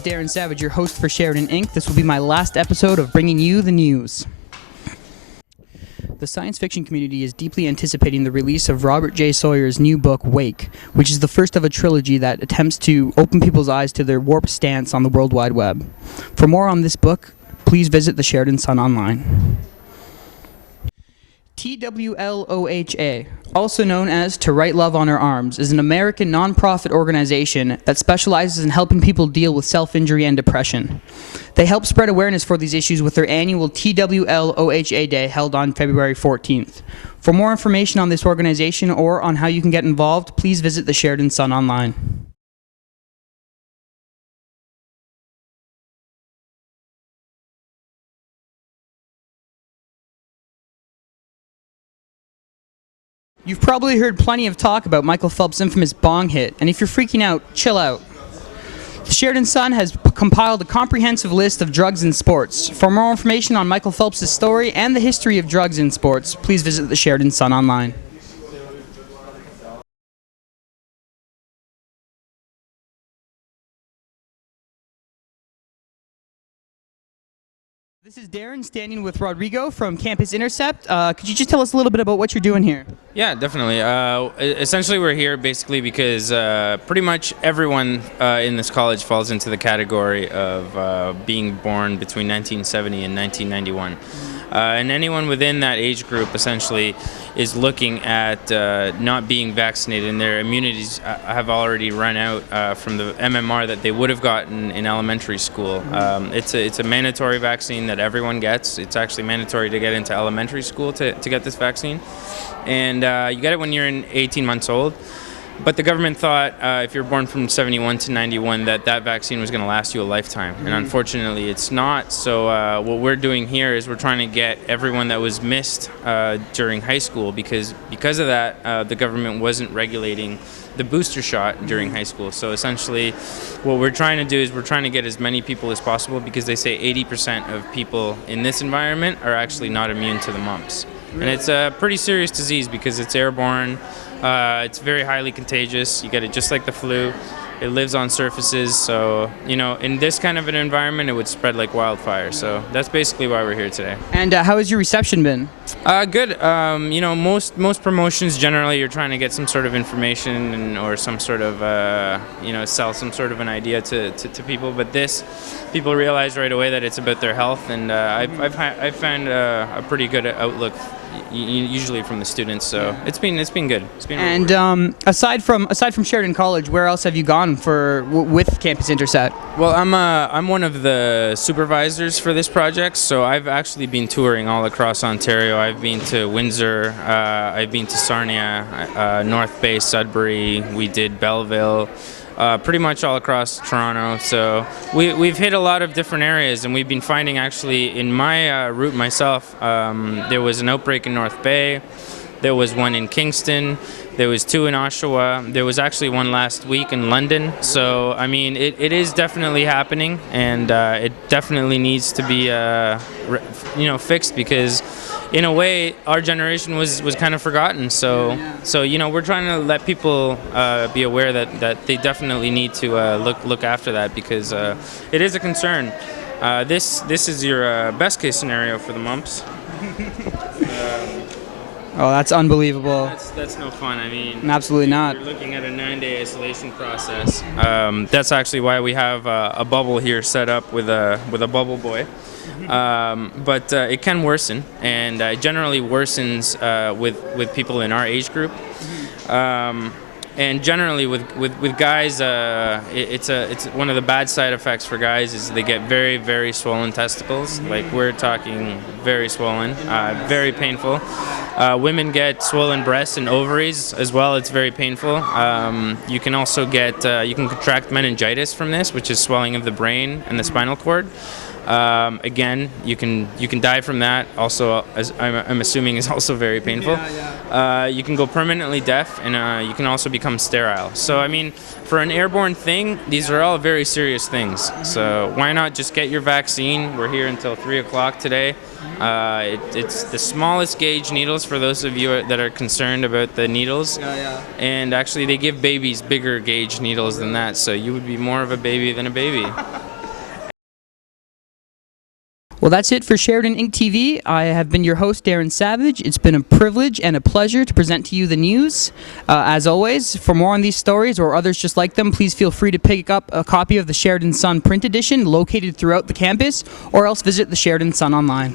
is Darren Savage, your host for Sheridan Inc. This will be my last episode of bringing you the news. The science fiction community is deeply anticipating the release of Robert J. Sawyer's new book, Wake, which is the first of a trilogy that attempts to open people's eyes to their warped stance on the World Wide Web. For more on this book, please visit the Sheridan Sun online. TWLOHA, also known as To Write Love on Our Arms, is an American nonprofit organization that specializes in helping people deal with self-injury and depression. They help spread awareness for these issues with their annual TWLOHA Day held on February 14th. For more information on this organization or on how you can get involved, please visit the Sheridan Sun online. You've probably heard plenty of talk about Michael Phelps' infamous bong hit, and if you're freaking out, chill out. The Sheridan Sun has compiled a comprehensive list of drugs in sports. For more information on Michael Phelps' story and the history of drugs in sports, please visit the Sheridan Sun online. This is Darren standing with Rodrigo from Campus Intercept. Could you just tell us a little bit about what you're doing here? Yeah, definitely. Essentially, we're here basically because pretty much everyone in this college falls into the category of being born between 1970 and 1991. And anyone within that age group essentially is looking at not being vaccinated, and their immunities have already run out from the MMR that they would have gotten in elementary school. It's a mandatory vaccine that everyone gets. It's actually mandatory to get into elementary school to get this vaccine. And you get it when you're 18 months old. But the government thought if you're born from 71 to 91 that vaccine was going to last you a lifetime. And unfortunately, it's not. So what we're doing here is we're trying to get everyone that was missed during high school, because of that, the government wasn't regulating the booster shot during high school. So essentially, what we're trying to do is we're trying to get as many people as possible, because they say 80% of people in this environment are actually not immune to the mumps. And it's a pretty serious disease because it's airborne. It's very highly contagious. You get it just like the flu. It lives on surfaces, so in this kind of an environment, it would spread like wildfire. So that's basically why we're here today. And how has your reception been? Good. Most promotions generally you're trying to get some sort of information or some sort of sell some sort of an idea to people. But this, people realize right away that it's about their health, and I've found a pretty good outlook usually from the students. So it's been good. It's been really and aside from Sheridan College, where else have you gone with Campus Intercept? Well, I'm one of the supervisors for this project, so I've actually been touring all across Ontario. I've been to Windsor, I've been to Sarnia, North Bay, Sudbury. We did Belleville. Pretty much all across Toronto. So we've hit a lot of different areas, and we've been finding actually in my route myself, there was an outbreak in North Bay, there was one in Kingston, there was two in Oshawa, there was actually one last week in London. So I mean, it is definitely happening, and it definitely needs to be fixed, because in a way, our generation was kind of forgotten. So we're trying to let people be aware that they definitely need to look after that, because it is a concern. This is your best case scenario for the mumps. Oh, that's unbelievable. That's no fun. I mean, absolutely not. You're looking at a 9-day isolation process. That's actually why we have a bubble here set up with a bubble boy. But it can worsen, and it generally worsens with people in our age group. And generally with guys, it's one of the bad side effects for guys is they get very, very swollen testicles. Like, we're talking very swollen, very painful. Women get swollen breasts and ovaries as well. It's very painful. You can also get you can contract meningitis from this, which is swelling of the brain and the spinal cord. Again, you can die from that. Also, as I'm assuming, is also very painful. You can go permanently deaf, and you can also become sterile. So, I mean, for an airborne thing, these are all very serious things. So why not just get your vaccine? We're here until 3 o'clock today. It's the smallest gauge needles for those of you that are concerned about the needles. And actually, they give babies bigger gauge needles than that. So you would be more of a baby than a baby. Well, that's it for Sheridan Ink TV. I have been your host, Darren Savage. It's been a privilege and a pleasure to present to you the news. As always, for more on these stories or others just like them, please feel free to pick up a copy of the Sheridan Sun print edition located throughout the campus, or else visit the Sheridan Sun online.